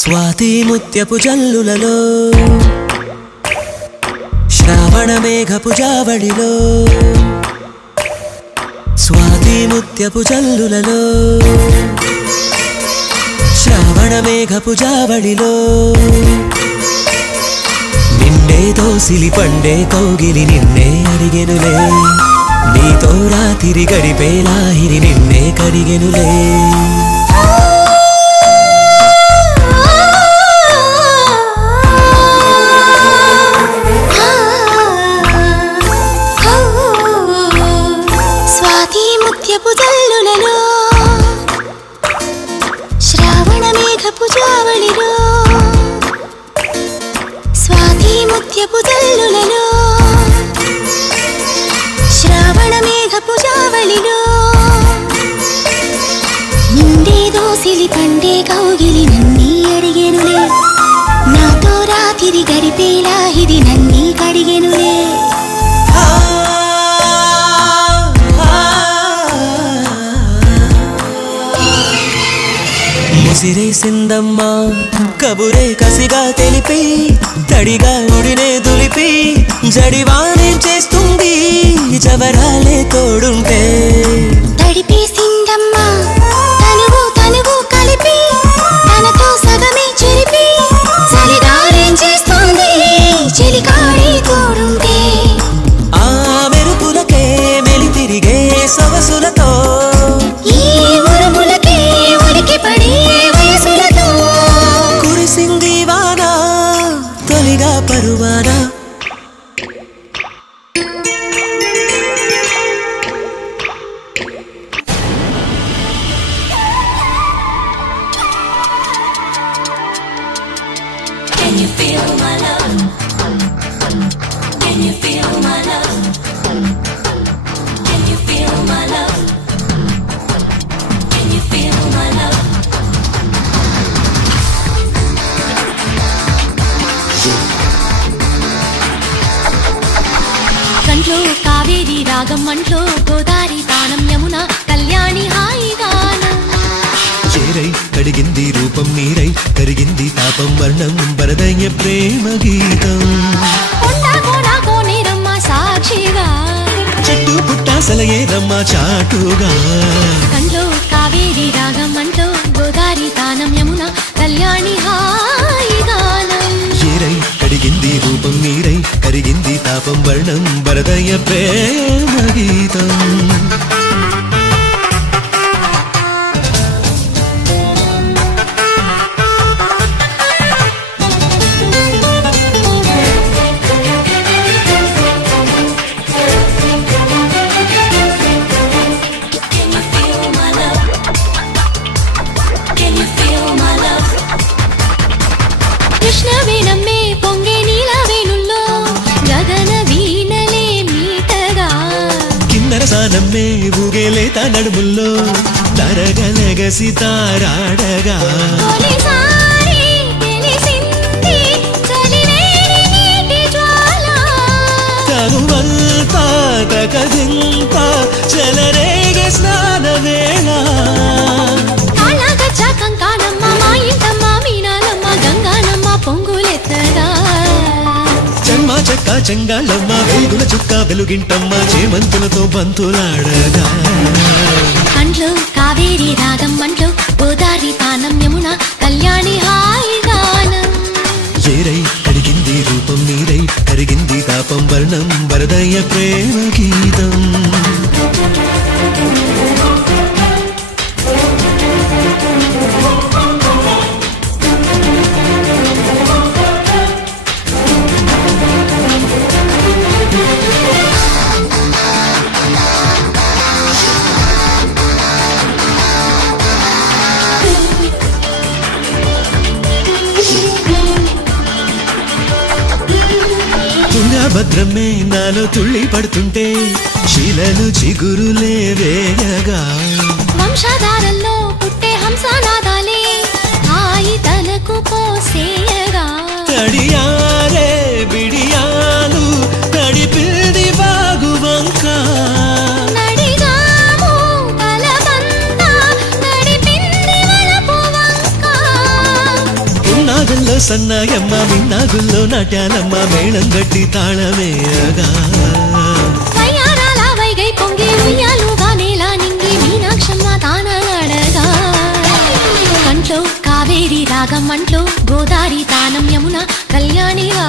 స్వాతి ముత్యపు జల్లులలో శ్రావణ మేఘపు జావళిలో స్వాతి ముత్యపు జల్లులలో శ్రావణ మేఘపు జావళిలో నిన్నే దోసిలి పండే కౌగిలి నిన్నే అడిగెనులే నీతో రాత్రి గడిపే లాహిరి నిన్నే కడిగెనులే శ్రావణ మేఘపు జావళిలో స్వాతి ముత్యపు జల్లులలో శ్రావణ మేఘపు జావళిలో నిండే దోసిలి పండే కౌగిలి నన్నీ అడిగెనులే నాతో రాత్రి గడిపేలా ఇది నన్నీ కడిగెనులే ముసిరేసిందమ్మా కబురే కసిగా తెలిపి తడిగా ఉడినే దులిపి జడివానేం చేస్తుంది జవరాలే తోడుంటే తడిపేసిందమ్మా తనువు తనువు కలిపి తనతో సగమే చెరిపి చలిగారేం చేస్తుంది చెలికాడే తోడుంటే ఆ మెరుపులకే మెలి తిరిగే సొగసులతో ఈ ఉరుములకే ఉలికి పడే వయసులతో కురిసింది వాన తొలిగా పరువానా Can you feel my love? Can you feel my love? Can you feel my love? Can you feel my love? కంట్లో కావేరి రాగం మంట్లో గోదారి తానం యమున కళ్యాణి హాయిగానం చేరై కడిగింది రూపం నీరై కరిగింది తాపం వర్ణం వరదయ్య ప్రేమ గీతం కోనేరమ్మ సాక్షిగా చెట్టు పుట్టాసలయే రమ్మ చాటుగా కంట్లో కావేరి రాగం మంట్లో గోదారి తానం యమున కళ్యాణి హాయిగానం చేరై కడిగింది రూపం నీరై కరిగింది తాపం వర్ణం వరదయ్య ప్రేమ గీతం Can you feel my love? Can you feel my love? Krishna వేణమ్మే పొంగే నీల వేణుల్లో గగన వీణలే మీటగా కిన్నర సానమ్మే ఊగేలేత నడుముల్లో తరగలగసి తారాడగా తొలిసారి తెలిసింది చలివేడి నీటి జ్వాల తరువంతా తకదింత చెలరేగ స్నాన వేళ కాళగచ్చ కంకానమ్మ మా ఇంటమ్మ మీనాలమ్మ గంగానమ్మ పొంగులెత్తగా చెమ్మ చెక్క చెంగాళ్ళమ్మ వెలుగుల చుక్క వెలుగింటమ్మ చేమంతులతో బంతులాడగా కంట్లో కావేరి రాగం మంట్లో గోదారి తానం యమున కళ్యాణి హాయిగానం చేరై కడిగింది రూపం నీరై కరిగింది తాపం వర్ణం వరదయ్య ప్రేమ గీతం భద్రమే నాలో తుళ్ళి పడుతుంటే శీలలు చిగురులే వేయగా వంశధారల్లో పుట్టే హంసనాదాలే హాయి తలకు పోసేయగా తడియారే బిడియాలు నడిపింది బాగు వంక నడిగాము బలవంత నడిపింది వలపు వంక ఉన్నాగల్లో సన్నాయమ్మ మిన్నాగుల్లో నాట్యాలమ్మ మేళం గట్టి తాళమేయగా వయ్యారాల వైగై పొంగి ఉయ్యాలుగా నేల నింగి మీనాక్షమ్మ తానగడగా కంట్లో కావేరి రాగం అంట్లో గోదారి తానం యమున కళ్యాణిగా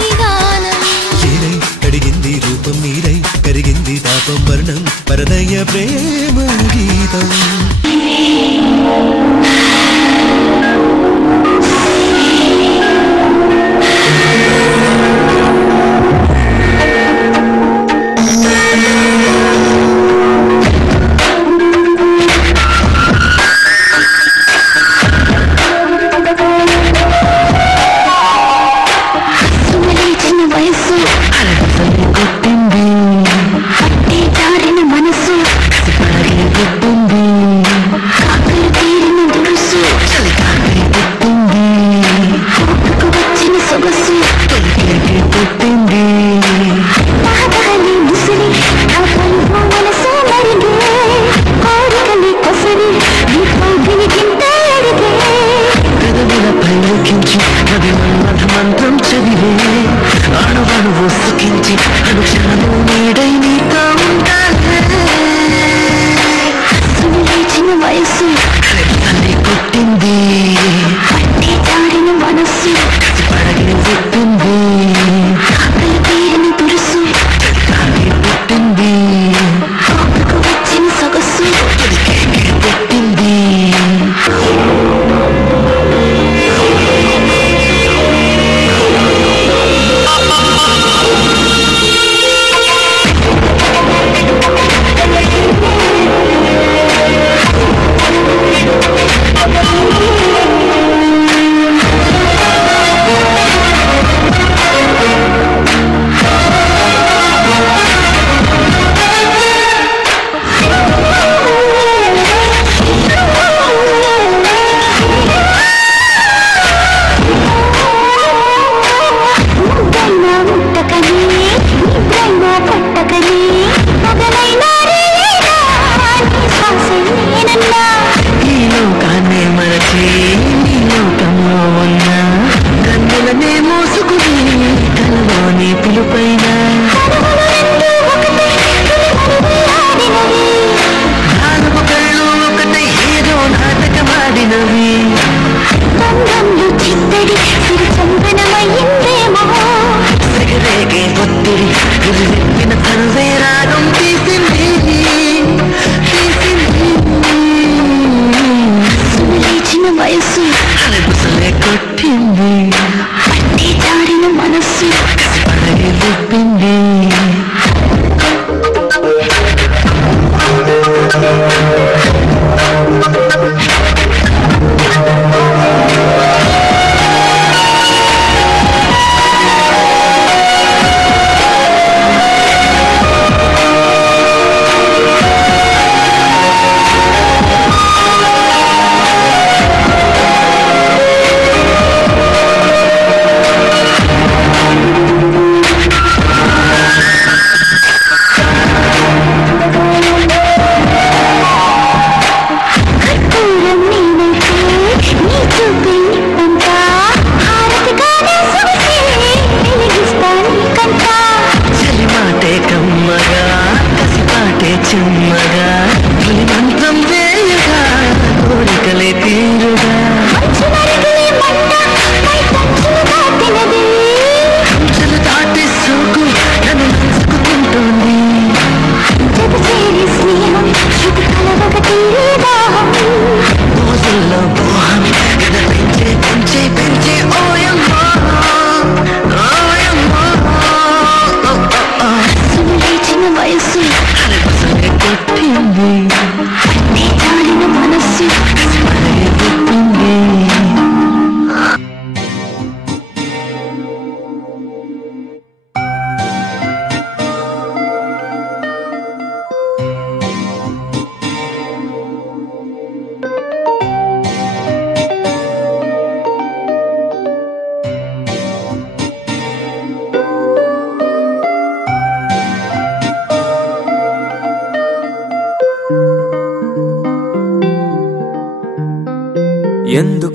ఈ గానం చీరై కడిగింది రూపం నీరై కరిగింది తాపం వర్ణం పరదయ్య ప్రేమ గీతం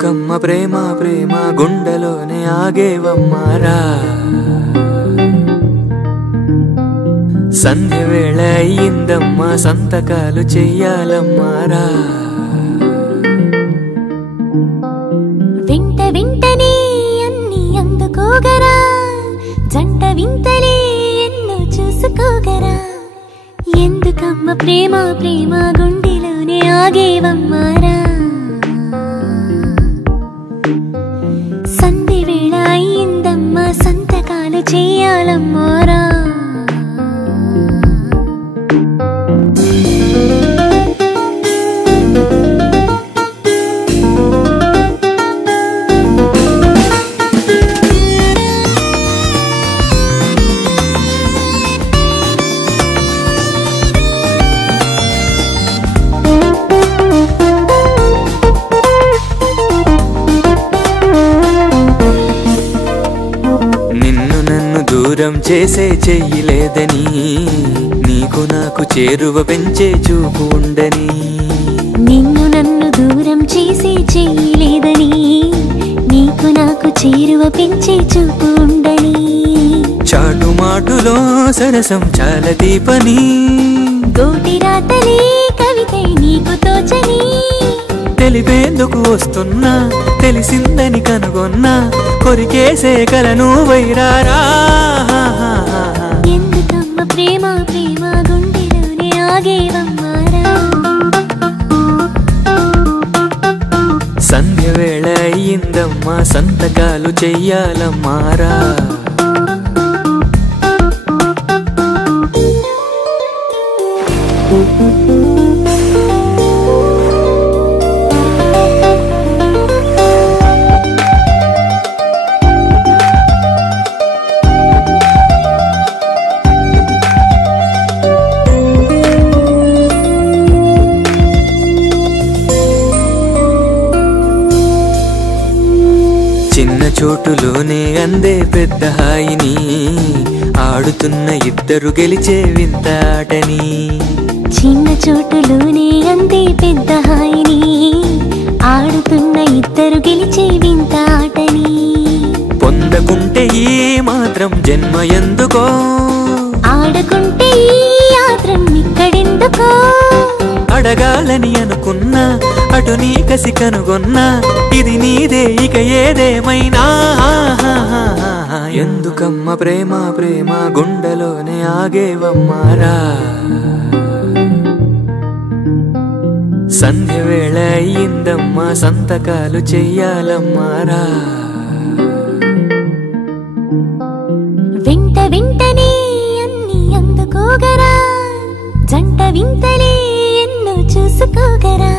ఎందుకమ్మ ప్రేమ ప్రేమ గుండెలోనే ఆగేవమ్మారా సంధ్య వేళ అయ్యిందమ్మా సంతకాలు చెయ్యాలమ్మారా వెంట వెంటనే అన్ని అందుకోగరా జంట వింతలే ఎన్నో చూసుకోగరా ఎందుకమ్మ ప్రేమ ప్రేమ గుండెలోనే ఆగేవమ్మారా సంధి వేళ అయ్యిందమ్మా సంతకాలు చెయ్యాలమ్మారా దూరం చేసే చెయ్యలేదని నీకు నాకు చేరువ పెంచే చూపు ఉండని నిన్ను నన్ను దూరం చేసే చెయ్యలేదని నీకు నాకు చేరువ పెంచే చూపు ఉండని చాటుమాటులో సరసం చాలా దీపని గోటి రాతలే కవితై నీకు తోచని తెలిపేందుకు వస్తున్నా తెలిసిందని కనుగొన్నా కొరికేసే కలను వైరారా ఎందుకమ్మ ప్రేమ ప్రేమ గుండెలోనే ఆగేవమ్మారా సంధ్య వేళ అయ్యిందమ్మా సంతకాలు చెయ్యాలమ్మారా చిన్న చోటులోనే అందే పెద్ద హాయిని ఆడుతున్న ఇద్దరు గెలిచే వింత ఆటని చిన్న చోటులోనే అందే పెద్ద హాయిని ఆడుతున్న ఇద్దరు గెలిచే వింత ఆటని పొందకుంటే ఈ మాత్రం జన్మ ఎందుకో ఆడుకుంటే ఈ యాత్రం ఇక్కడెందుకో అడగాలని అనుకున్నా అటు నీ కసి కనుగొన్నా ఇది నీదే ఇక ఏదేమైనా ఎందుకమ్మ ప్రేమ ప్రేమ గుండెలోనే ఆగేవమ్మారా సంధ్య వేళ అయ్యిందమ్మా సంతకాలు చెయ్యాలమ్మారా వెంట వెంటనే అన్ని అందుకోగరా జంట వింతలే ఎన్నో చూసుకోగరా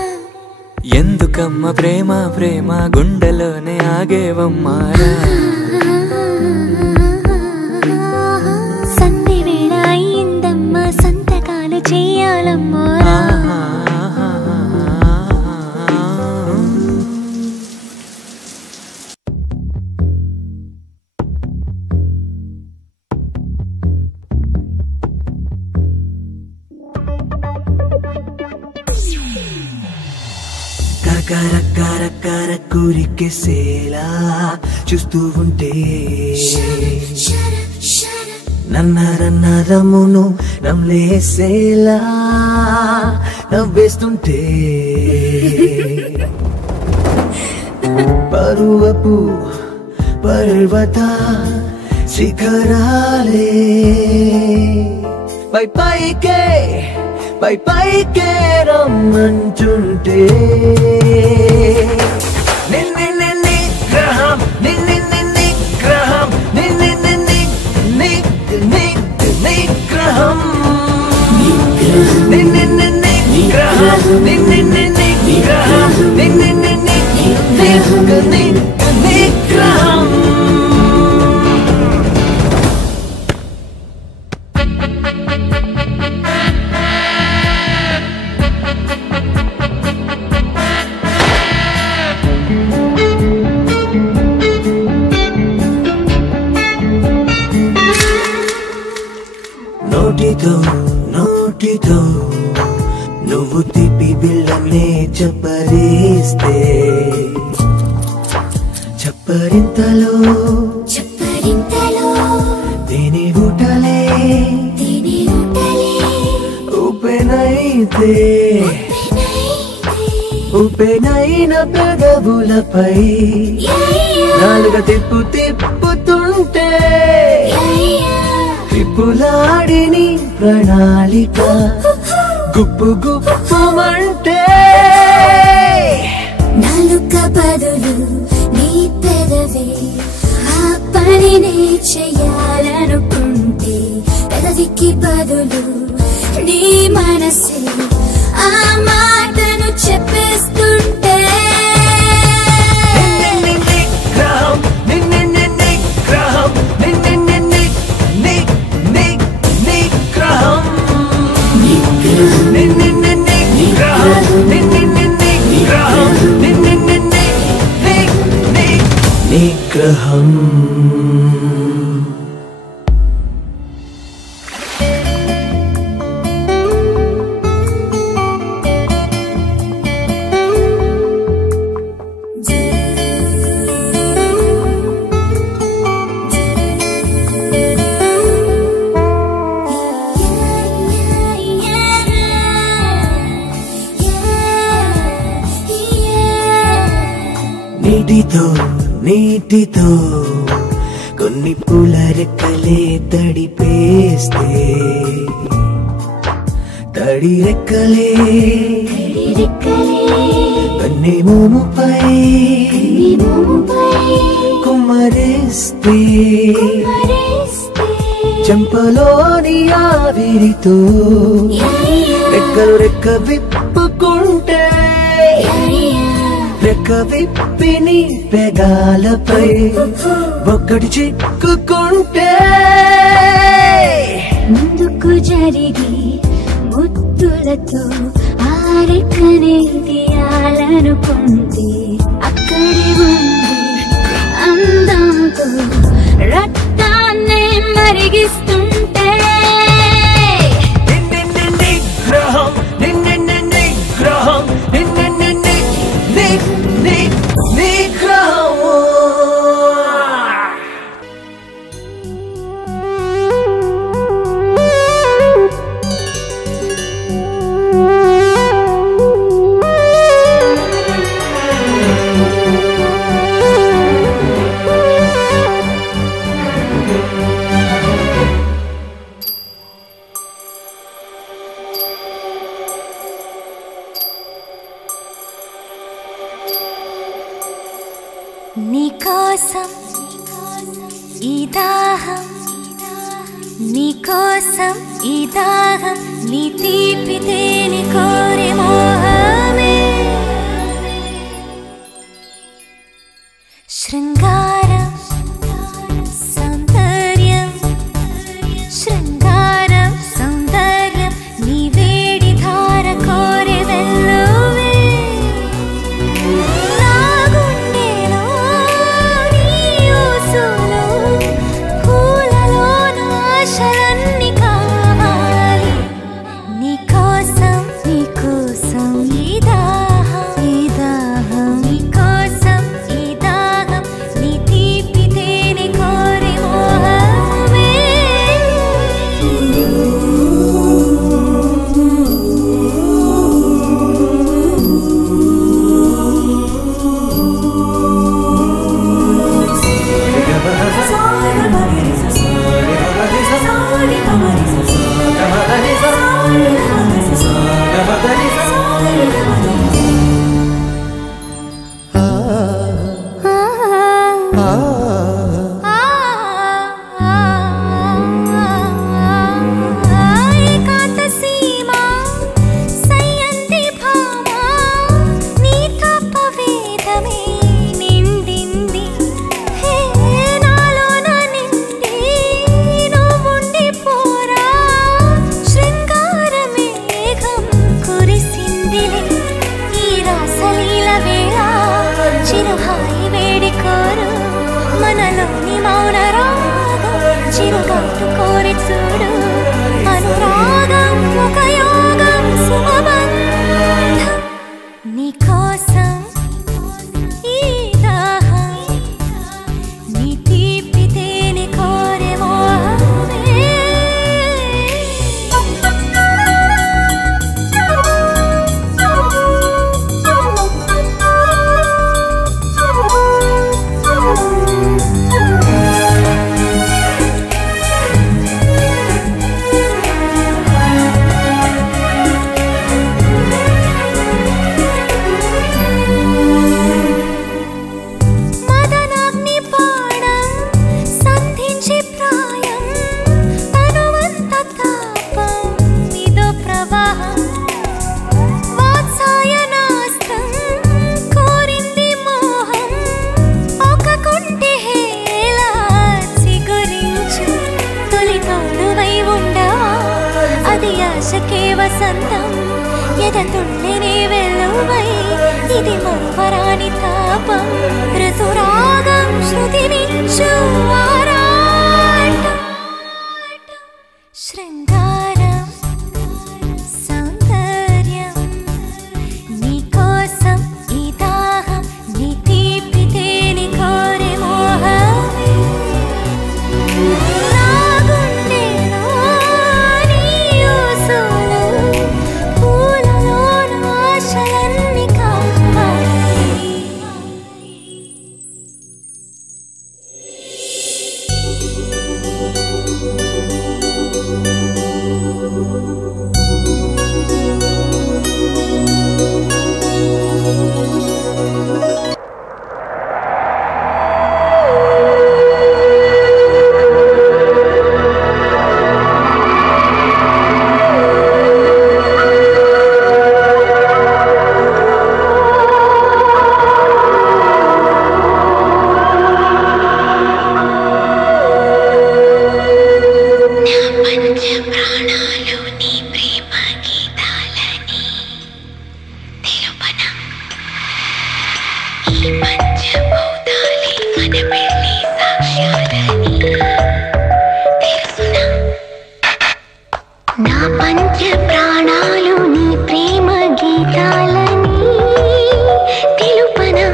ఎందుకమ్మ ప్రేమ ప్రేమ గుండెలోనే ఆగేవమ్మారా సంధి వేళ అయ్యిందమ్మా సంతకాలు చెయ్యాలమ్మారా కూరికేసేలా చూస్తూ ఉంటే నన్నరన్నరమును నమ్లేసేలా నవ్వేస్తుంటే పరువపు పర్వత శిఖరాలే పై పైకే రమ్మంటుంటే నిగ్రహం నిగ్రహం నిగ్రహం నిగ్రహం నోటితో నువ్వు తిప్పి బిళ్ళనే చెప్పరిస్తే చప్పరింతలో తేనె ఊటలే ఉపెనైతే ఉపెనైన పెదవులపై నాలుగ తిప్పుతుంటే తిప్పులాడిని ప్రణాళిక గుప్పు గుప్పుమంటే నాలుక బదులు నీ పెదవే ఆ పనినే చెయ్యాలనుకుంటే పెదవికి బదులు నీ మనసే ఆ మాటను చెప్పేస్తుంటే నిగ్రహం నీటితో కొన్ని పూల రెక్కలే తడిపేస్తే తడి రెక్కలే కన్నీ మోముపై కుమ్మరిస్తే చెంపలోని ఆవిరితో రెక్కలు రెక్క విప్పుకుంటే రెక్క విప్పిని పెగాలపై ఒక్కటి చిక్కుకుంటే ముందుకు జరిగి ముద్దులతో ఆ రెక్కనే తీయాలనుకుంటే అక్కడే ఉంది అందంతో రక్తాన్నే మరిగిస్తుంటే నిగ్రహం నిగ్రహం నీకోసం ఈ దాహం నీకోసం ఈ దాహం నీ తీపి తేనె కోరి మోహమే శృంగారం సౌందర్యం శృంగారం సౌందర్యం నీ వేడి ధార కోరి వెల్లువే ఆశకే వసంతం ఎదతుళ్ళనే వెల్లువై ఇది మరువరాని తాపం ఋతురాగం శృతి మించు ఆరాటం శృంగారం సౌందర్యం నీ కోసం ఈ దాహం నీ తీపి తేని కోరే మోహమే నా గుండెలో నీ ఊసులు పూలలోన ఆశలన్నీ కావాలి నా పంచ ప్రాణాలు నీ ప్రేమ గీతాలని తెలుపనా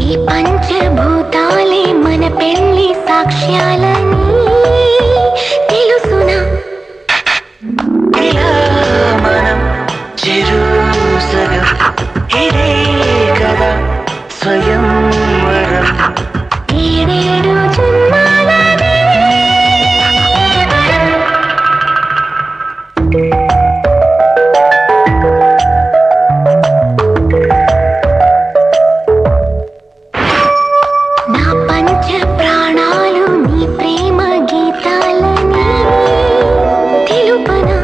ఈ పంచభూతాలే మన పెళ్లి సాక్ష్యాలని తెలుసునా ఇలా మనం చెరుసగం ఇదే కదా స్వయంవరం ఏడేడు జన్మాలనే నా పంచ ప్రాణాలు నీ ప్రేమ గీతాలని తెలుపనా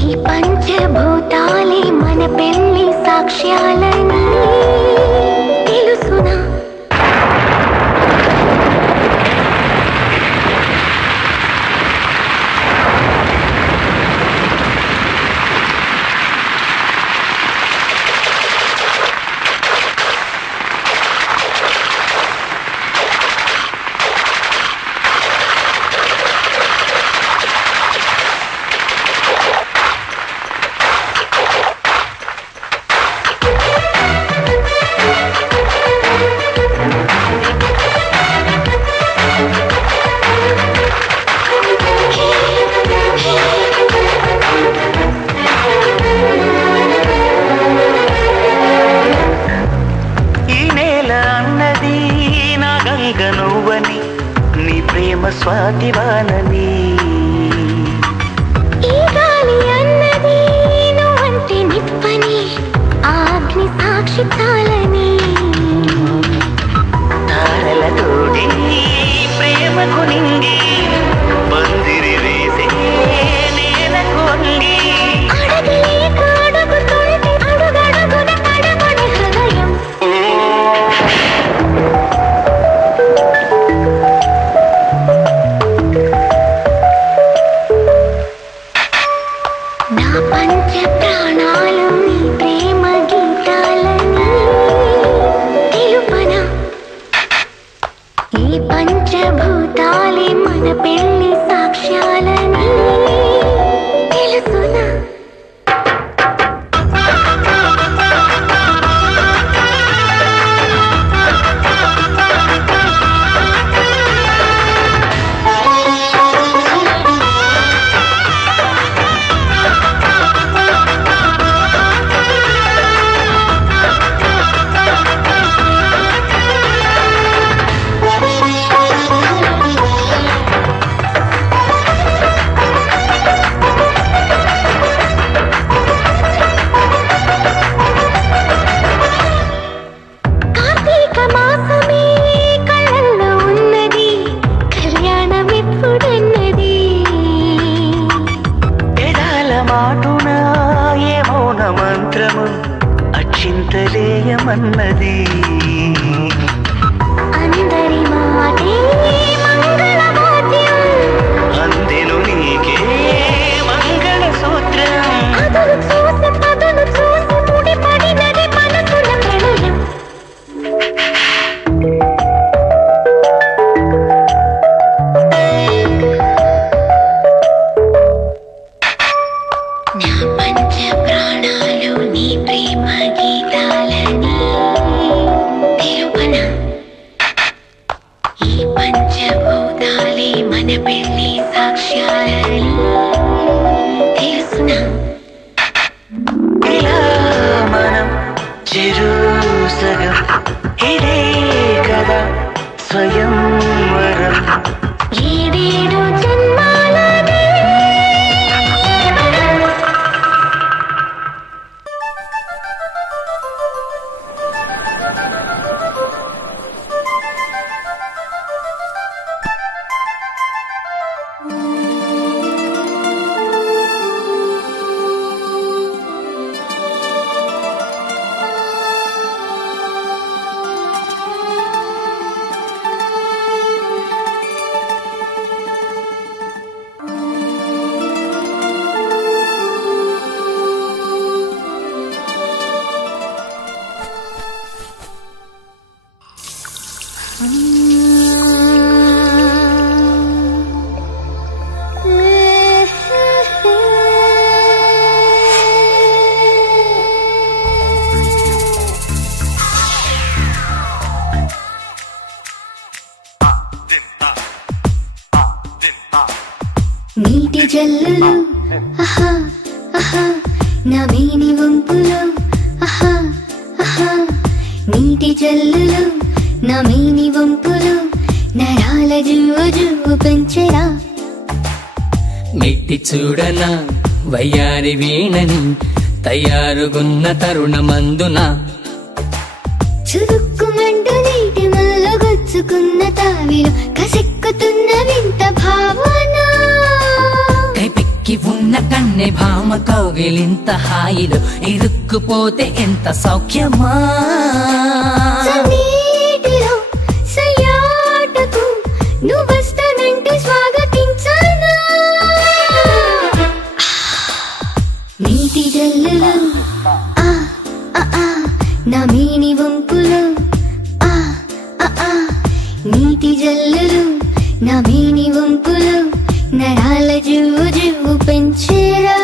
ఈ పంచభూతాలే మన పెళ్లి సాక్ష్యాలని తెలుసునా ఈ నేల అన్నది నా గంగ నువ్వని నీ ప్రేమ స్వాతివానని ఈ గాలి అన్నది నువ్వంటే నిప్పని ఆ అగ్ని సాక్షి తాళని తారలతోటి ప్రేమకు నింగి పందిరి వేసే నేల కొంగి అడగలేక అడుగుతుంటే అడుగడుగున తడబడే హృదయం నా పంచ ప్రాణాలు నీ ప్రేమ గీతాలని తెలుపనా ఈ పంచభూతాలే మన పెళ్లి సాక్ష్యాలని తెలుసునా కార్తీక మాసమే కళ్ళల్లో ఉన్నది కళ్యాణం ఎప్పుడన్నది ఎడాల మాటున ఏ మౌన మంత్రము అక్షింతలేయమన్నది అందరి మాటే మంగళవాద్యం అందెను పెళ్లి సాక్ష్యాలని తెలుసునా ఇలా మనం చిరుసగం ఇదే కదా స్వయంవరం ఏడేడు జన్మాలనే నీటి జల్లులు ఆహా ఆహా నా మేని వంపులు ఆహా ఆహా నీటి జల్లులు నా మేని వంపులు నరాల జువ్వు జువ్వు పెంచెరా మెట్టి చూడన వయ్యారి వీణని తయారుగున్న తరుణమందున చురుక్కుమంటూ నీటి మల్లో గుచ్చుకున్న తావిలో కసెక్కుతున్న వింత భావన కైపెక్కి ఉన్న కన్నె భామ కౌగిలింత హాయిలో ఇరుక్కుపోతే ఎంత సౌఖ్యమా నీటిలో సయాటకు నువ్వస్తానంటూ స్వాగతించానా నీటి జల్లులు ఆ ఆ ఆ నా మేని వంపులు ఆ ఆ ఆ నీటి జల్లులు నా మేని వంపులు నరాల జువ్వు జువ్వు పెంచేరా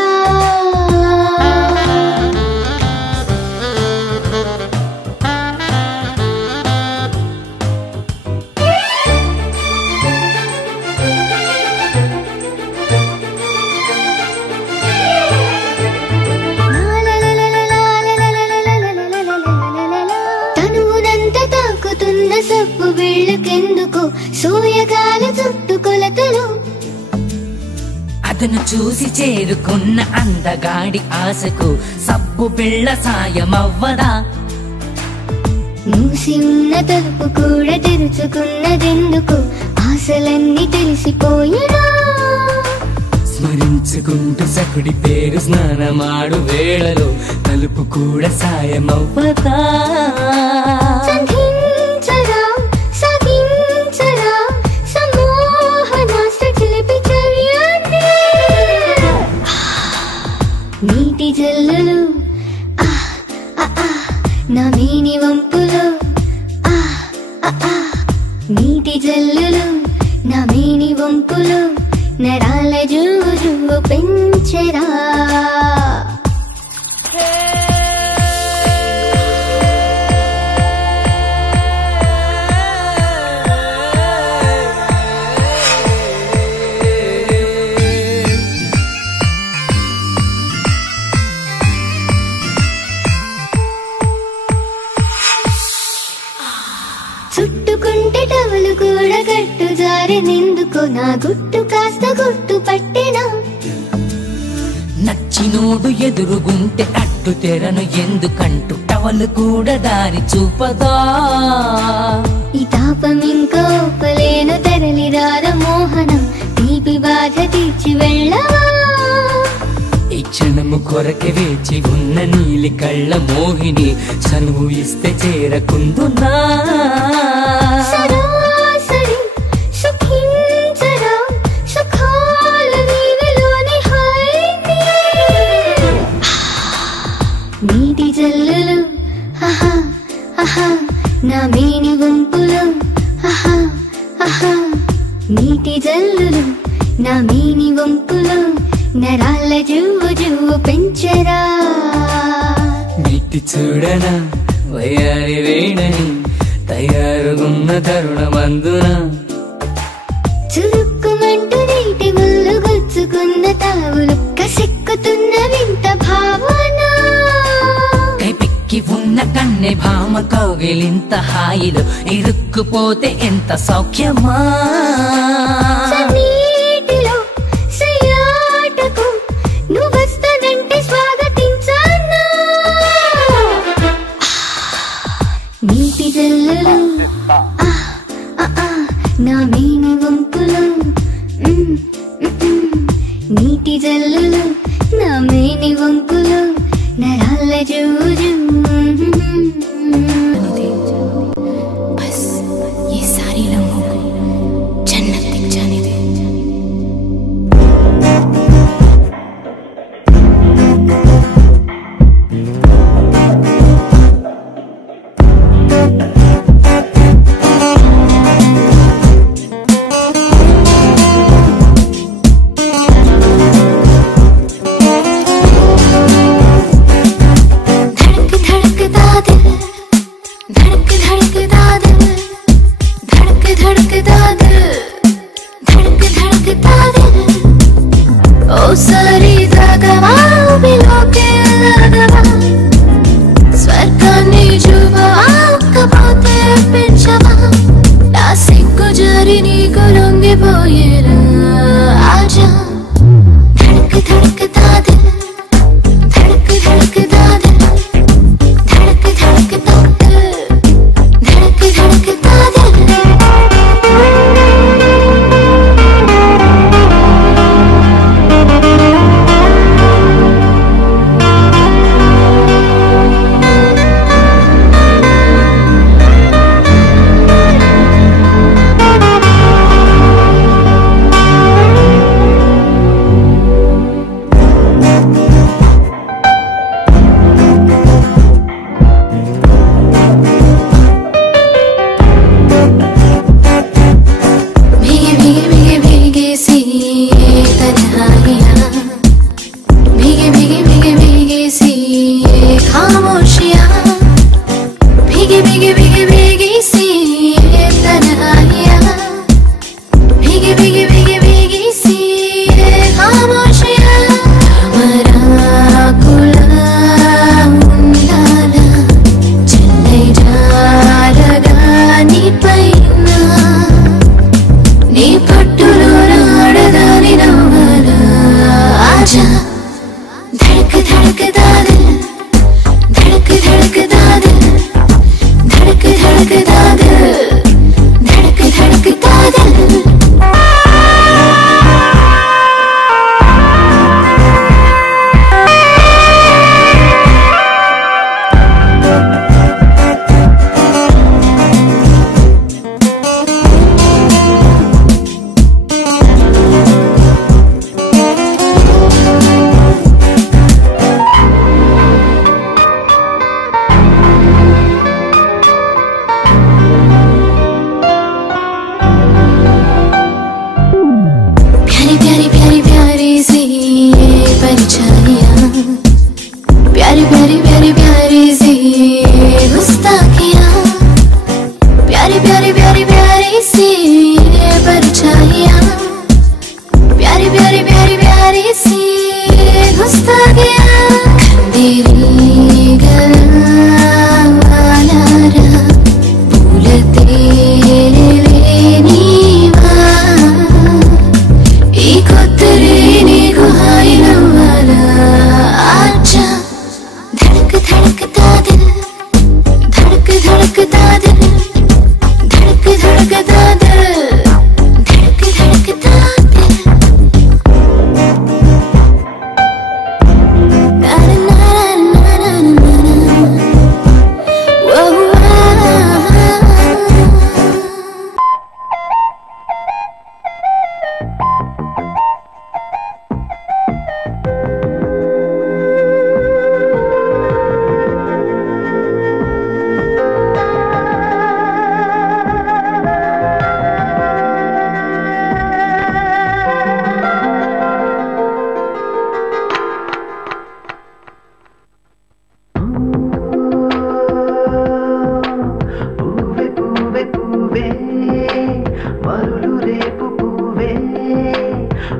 తనువునంత తాకుతున్న సబ్బు బిళ్ళకెందుకు సూయగాల చుట్టు కొలతలు అతను చూసి చేరుకున్న అందగాడి ఆశకు సబ్బు బిళ్ళ సాయమవ్వదా మూసి ఉన్న తలుపు కూడా తెరుచుకున్నదెందుకు ఆశలన్నీ తెలిసిపోయినా స్మరించుకుంటూ సకుడి పేరు స్నానమాడు వేళలో తలుపు కూడా సాయమవ్వదా సంధించరా సాగించరా సమ్మోహనాస్త్ర చిలిపి చర్యాన్ని నీటి జల్లులు ఆ ఆ ఆ నా మేని వంపులు ఆ ఆ ఆ నీటి జల్లులు నా మేని వంపులు నరాల జువ్వు జువ్వు పెంచెరా చుట్టుకుంటే టవలు కూడా గట్టు జారినెందుకు నా గుట్టు కాస్త గుట్టు పట్టెనా నచ్చినోడు ఎదురుగుంటే అడ్డు తెరను ఎందుకంటూ టవలు కూడా దారి చూపదా ఈ తాపం ఇంకా ఒప్పలేను తరలిరార మోహనం తీపి బాధ తీర్చి వెళ్ళవా ఈ క్షణము కొరకే వేచి ఉన్న నీలి కళ్ళ మోహిని చనువు ఇస్తే చేరకుందునా సరాసరి సుఖించరా సుఖాల నీవిలోని హాయిని నీటి జల్లులు ఆహా ఆహా నా మేని వంపులు ఆహా ఆహా నీటి జల్లులు నా మేని వంపులు నరాల జువ్వు జువ్వు పెంచెరా మెట్టి చూడనా వయ్యారి వేణని తయారుగున్న తరుణమందున చురుక్కుమంటూ వేసుకున్న తావులు కసెక్కుతున్న వింత భావన కైపిక్కి ఉన్న కన్నె భామ కౌగిలింత హాయిలో ఇరుక్కుపోతే ఎంత సౌఖ్యమా నీటిలో సయాటకు నువ్వొస్తానంటే స్వాగతించానా నీటి జల్లులు నా మేని వంపులు నీటి జల్లులు నా మేని వంపులు నరాల జూజు బస్ ये सारी लम्हों को जन्नत दिख जाने दे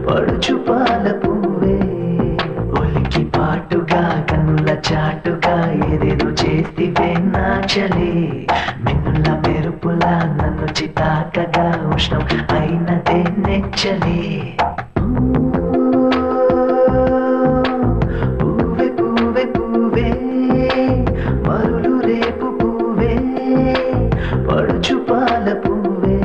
పడుచు పాల పువ్వే ఒలికి పాటుగా కన్నుల చాటుగా ఏదేదో చేస్తివే నా చలి మిన్నుల మెరుపులా నన్ను చితాకగా ఉష్ణం అయినదే నెచ్చలి పువ్వే పువ్వే పువ్వే మరులు రేపు పువ్వే పడుచు పాల పువ్వే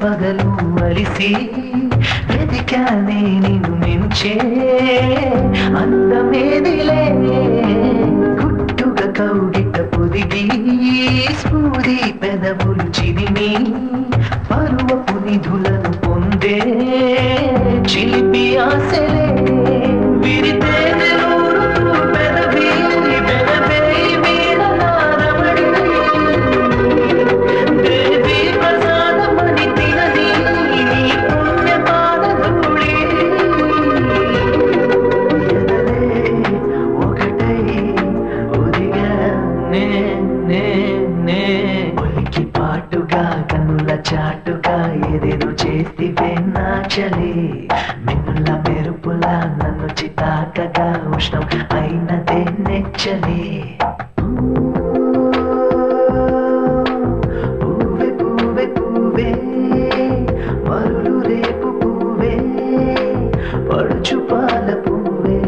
పగలు అలిసి వెతికానే నిన్ను మించే అందమేదిలే గుట్టుగా కౌగిట పొదిగి స్ఫూరి పెదవులు చిరిమి పరువపు నిధులను పొందే చిలిపి ఆశలే విరితే పెదవి పెదవే మీద నారమడి దేవి ప్రసాదమని తినని నీ పుణ్య పాదధూళి ఎదలే ఒకటై ఒదిగా నే ఒలికి పాటుగా కన్నుల చాటుగా ఏదేదో చేస్తివే నా చలి మిన్నుల మెరుపులా నన్ను చితాకగా ఉష్ణం అయినదే నెచ్చలి పువ్వే పువ్వే పువ్వే మరులు రేపు పువ్వే పడుచు పాల పువ్వే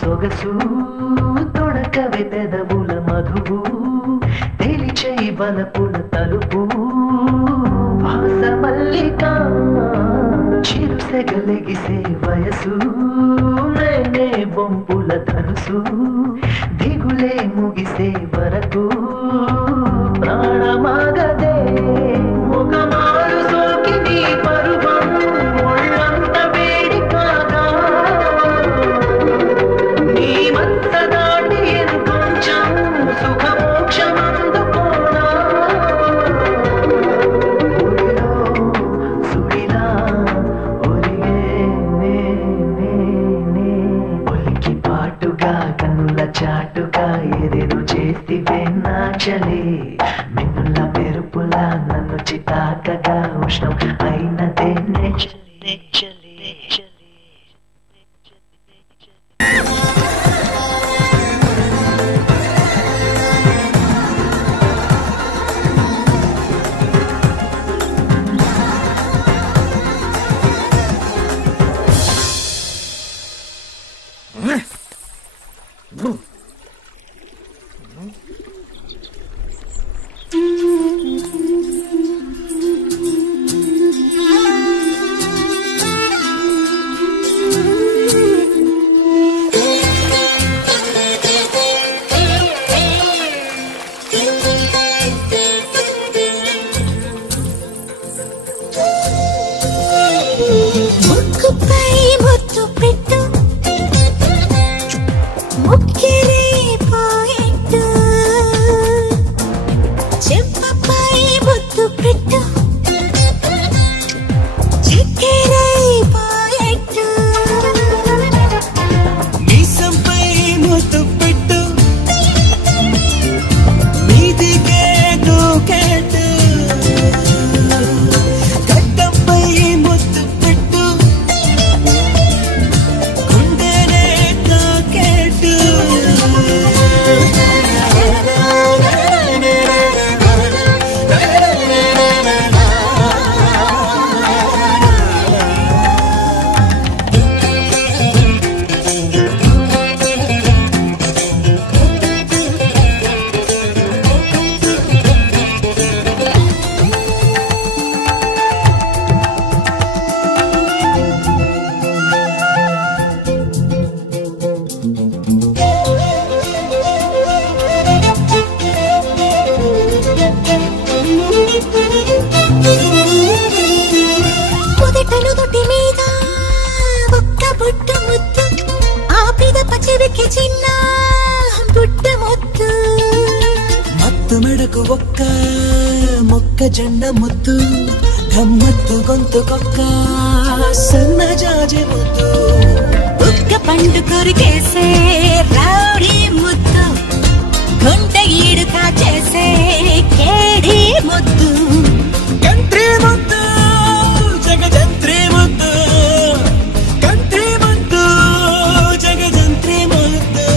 సొగసు తొడకవే పెదవుల మధువు తెలిచై బలపుల తలుపు వాస మల్లిక చిరుసెగలెగిసే వయసు నేనే బొంపుల ధనుసు దిగులే ముగిసే వరకు ప్రాణమాగదే ఒక మారు సోకి నీ పరువం ఒళ్ళంత వేడి కాగా నీ మత్త దాటి కొంచెం సుఖమోక్షమందుకోనా ఒడిలో సుడిలా ఒలిగే నే ఒలికి పాటుగా కన్నుల చాటుగా ఏదేదో చేస్తివే నా చలి మిన్నుల మెరుపులా నన్ను చితాకగా ఉష్ణం అయినదే నెచ్చలి నాకు ఒక్క మొక్క జెండ ముద్దు గమ్మత్తు గొంతుకొక్క సన్నజాజి ముద్దు బుక్క పండు కొరికేసే రౌడీ ముద్దు గుంటె ఈడు కాచేసే కేడి ముద్దు కంట్రీ ముద్దు జగజంత్రి ముద్దు కంట్రీ ముద్దు జగజంత్రి ముద్దు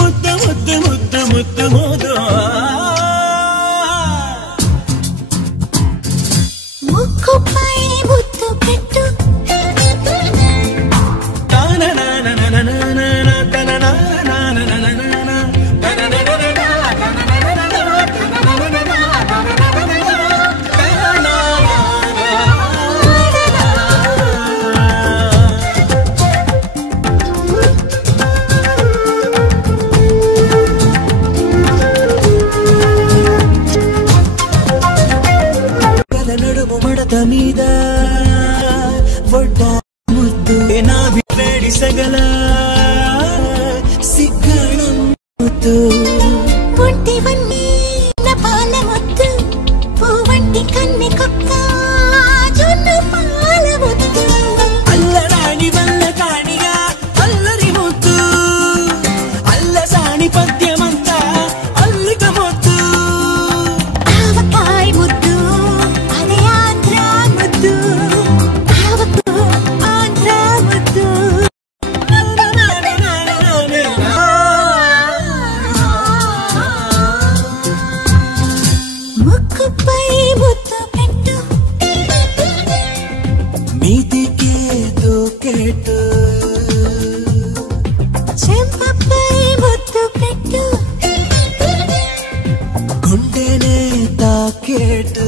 ముద్దు ముద్దు ముద్దు ముద్దు ముద్దు ముక్కుపై ముద్దు పెట్టు నడుము మడత మీద వడ్డ ముద్దు నా వేడి సగల సిగ్గణం ముద్దు ఒంటివన్నీ పాల ముద్దు పువ్వంటి కన్నె కుక్క జున్ను పాల ముద్దు అల్లరాణి వల్ల కాణిగా అల్లరి ముద్దు అల్లసాని పద్యమంతా అల్లిక ముద్దు ఆవకాయ ముద్దు అదే ఆంధ్ర ముద్దు ఆవకు ఆంధ్ర ముద్దు ముక్కుపై ముద్దు పెట్టు మీదికే దూకేటు చెంపపై ముద్దు పెట్టు గుండెనే తాకేటు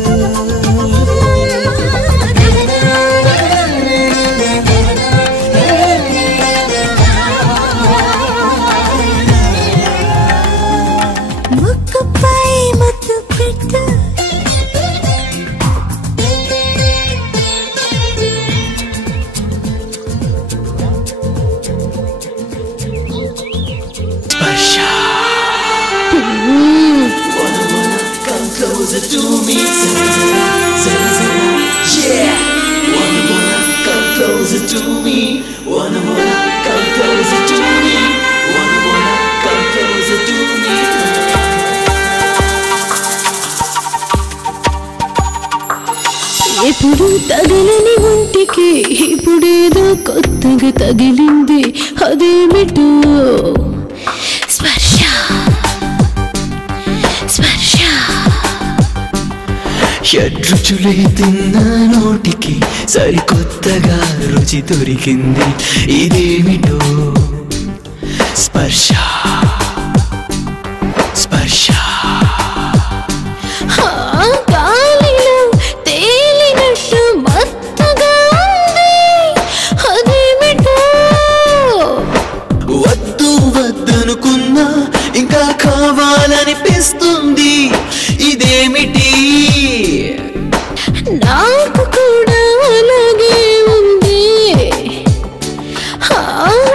ముక్కుపై ముద్దు పెట్టు ఎప్పుడు తగలని ఒంటికి ఇప్పుడేదో కొత్తగా తగిలింది అదేమిటో స్పర్శ స్పర్శ షడ్రుచులే తిన్న నోటికి సరికొత్తగా రుచి దొరికింది ఇదేమిటో స్పర్శ స్పర్శ గాలిలో తేలినట్టు మత్తుగా ఉంది అదేమిటో వద్దు వద్దనుకున్నా ఇంకా కావాలనిపిస్తుంది ఇదేమిటి నాకు కూడా అలాగే ఉంది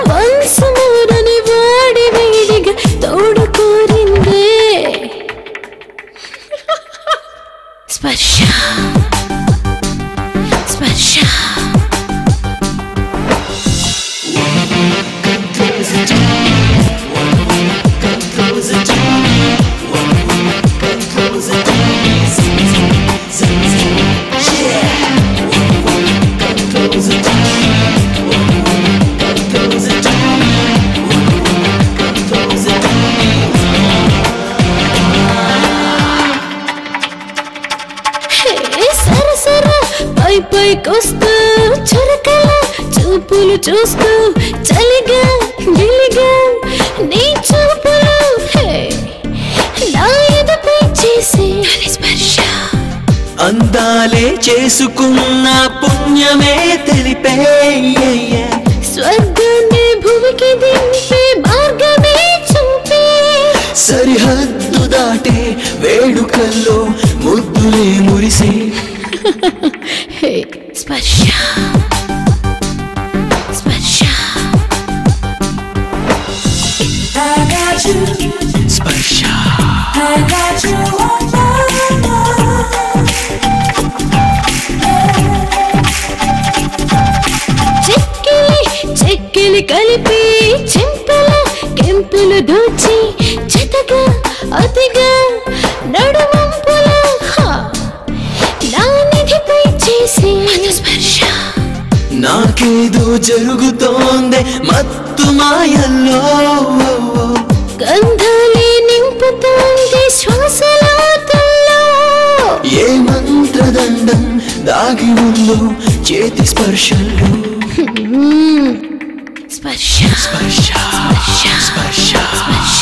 వంశమూరని వాడి వేడిగా తోడు కోరిందే స్పర్శ స్పర్శ పైకొస్తూ చురకల చూపులు చూస్తూ చలిగా గిలిగా నీ చూపులు నా ఎదపై చేసే స్పర్శ అందాలే చేసుకున్న పుణ్యమే తెలిపే స్వర్గాన్ని భూమికి దింపే మార్గమే చూపే సరిహద్దు దాటే వేడుకల్లో ముద్దులే మురిసే స్పర్శ స్పర్శ స్పర్శ got you on my mind. చెక్కిలి చెక్కిలి కలిపి చింతల కెంపులు దోచి జతగా అతిగా నడుమంపుల నా నిధిపై చేసి స్పర్శ నాకేదో జరుగుతోంది మత్తు మాయల్లో గంధాలే నింపుతోంది శ్వాసలాతుల్లో ఏ మంత్రదండం దాగి ఉందో చేతి స్పర్శల్లో స్పర్శ స్పర్శ స్పర్శ స్పర్శ